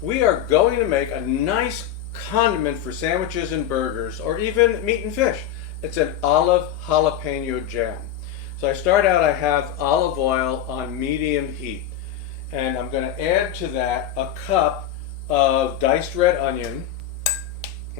we are going to make a nice condiment for sandwiches and burgers, or even meat and fish. It's an olive jalapeno jam. So I start out, I have olive oil on medium heat, and I'm going to add to that a cup of diced red onion.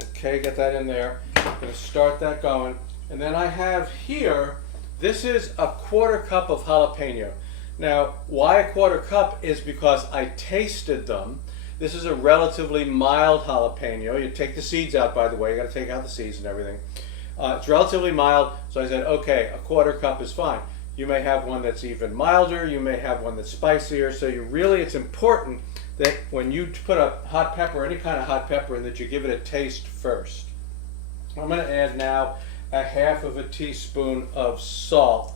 Okay, get that in there. I'm going to start that going. And then I have here, this is a 1/4 cup of jalapeno. Now, why a 1/4 cup is because I tasted them. This is a relatively mild jalapeno. You take the seeds out, by the way. You got to take out the seeds and everything. It's relatively mild, so I said, okay, a 1/4 cup is fine. You may have one that's even milder. You may have one that's spicier. So it's important that when you put a hot pepper, any kind of hot pepper in, that you give it a taste first. I'm going to add now a 1/2 teaspoon of salt.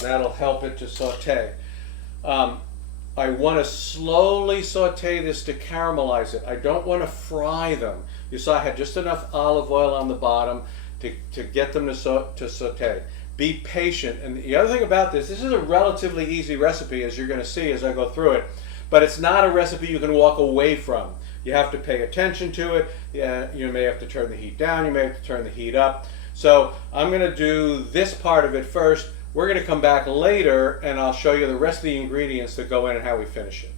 That'll help it to saute. I want to slowly saute this to caramelize it. I don't want to fry them. You saw I had just enough olive oil on the bottom to get them to saute. Be patient. And the other thing about this is a relatively easy recipe, as you're going to see as I go through it, but it's not a recipe you can walk away from. You have to pay attention to it. You may have to turn the heat down. You may have to turn the heat up. So I'm going to do this part of it first. We're going to come back later and I'll show you the rest of the ingredients that go in and how we finish it.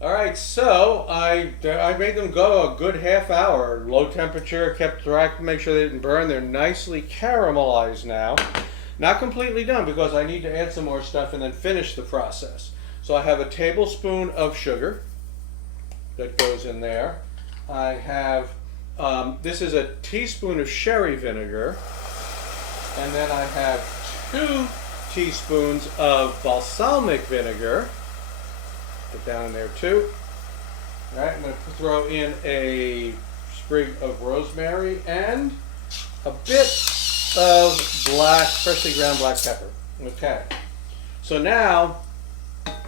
Alright, so I made them go a good ½ hour. Low temperature, kept track to make sure they didn't burn. They're nicely caramelized now. Not completely done because I need to add some more stuff and then finish the process. So I have a tablespoon of sugar that goes in there. I have, this is a teaspoon of sherry vinegar. And then I have 2 teaspoons of balsamic vinegar. Put down in there too. All right, I'm going to throw in a sprig of rosemary and a bit of freshly ground black pepper. Okay. So now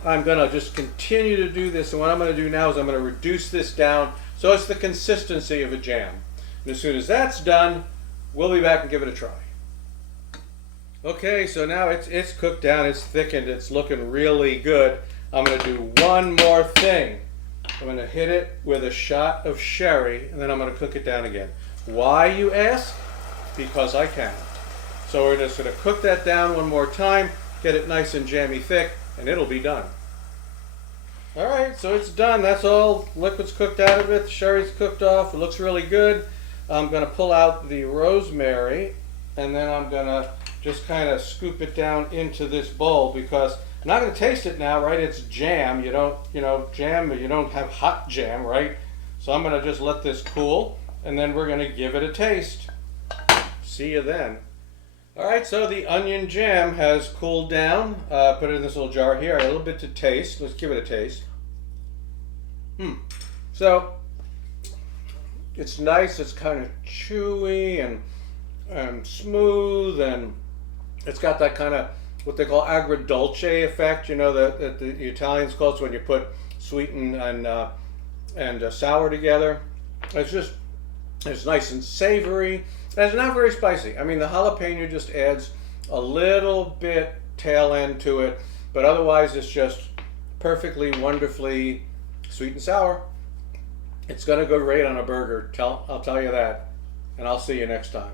I'm going to just continue to do this. And what I'm going to do now is I'm going to reduce this down so it's the consistency of a jam. And as soon as that's done, we'll be back and give it a try. Okay, so now it's cooked down, it's thickened, it's looking really good. I'm going to do one more thing. I'm going to hit it with a shot of sherry, and then I'm going to cook it down again. Why, you ask? Because I can. So we're just going to cook that down one more time, get it nice and jammy thick, and it'll be done. Alright, so it's done. That's all. Liquid's cooked out of it, the sherry's cooked off, it looks really good. I'm going to pull out the rosemary, and then I'm going to just kind of scoop it down into this bowl because I'm not going to taste it now, right? It's jam. You don't, jam, but you don't have hot jam, right? So I'm going to just let this cool, and then we're going to give it a taste. See you then. All right, so the onion jam has cooled down. Put it in this little jar here. A little bit to taste. Let's give it a taste. So it's nice. It's kind of chewy and smooth, and it's got that kind of what they call agrodolce effect, that the Italians call it, when you put sweet and sour together. It's nice and savory, and it's not very spicy. I mean, the jalapeno just adds a little bit tail end to it, but otherwise it's just perfectly, wonderfully sweet and sour. It's going to go great on a burger, I'll tell you that, and I'll see you next time.